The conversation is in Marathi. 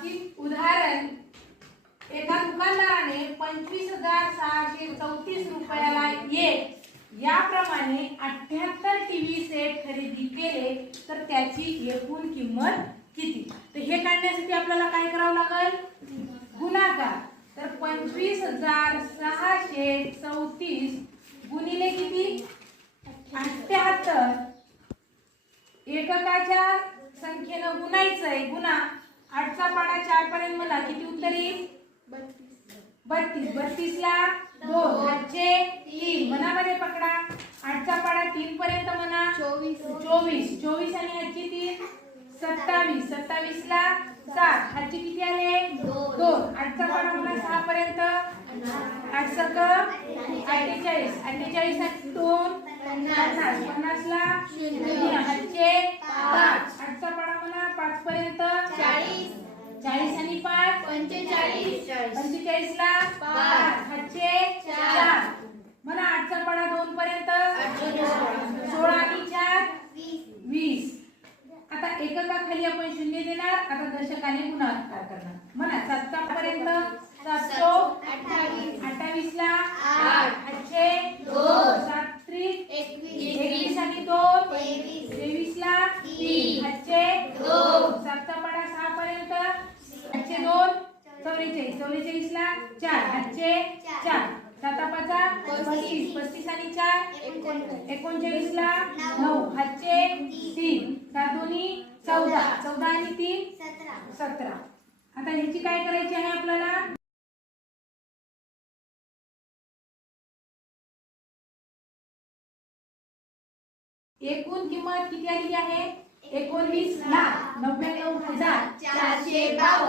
बाबतीत उदाहरण, एका दुकानदाराने 25,634 रुपयाला एक याप्रमाणे 78 टीव्ही सेट खरेदी केले तर त्याची एकूण किंमत किती? तर हे काढण्यासाठी आपल्याला काय करावं लागेल? गुणाकार. तर 25,634 गुणिले किती? 78. एककाच्या संख्येनं गुणायचंय. गुणा 8चा पाडा 4 पर्यंत म्हणा किती उत्तर येईल? 32. 32 ला 2 हातचे 3 मनामध्ये पकडा. 8चा पाडा 3 पर्यंत म्हणा 24. 24 आणि हातचे 3 27. 27 ला 7 हातचे किती आले? 2. 8चा पाडा म्हणा 6 पर्यंत 8 सक 48. 48 आणि 2 50. 50 ला 0 हातचे 5. 8चा पाडा म्हणा 5 पर्यंत 40. 40 आणि 5 45. 45 ला 5 हातचे 4 म्हणा. 8चा पाडा 2 पर्यंत 16 आणि 4 20. आता एककाखाली आपण शून्य देणार. आता दशकाने गुणाकार करणार. म्हणा 7चा पर्यंत 728 ला 8 हातचे 2 7 त्रिक 21 आणि 2 23 ला 3 हातचे 2. 7चा पाडा 6 पर्यंत हातचे 2 44. 44 ला 4 हातचे 4. 7/5 35. 35 आणि 4 39 ला 9 हातचे 3. 7 दोन्ही 14. 14 आणि 3 17. आता ह्याची काय करायची आहे आपल्याला? एकूण किंमत किती आली आहे? 19,99,452.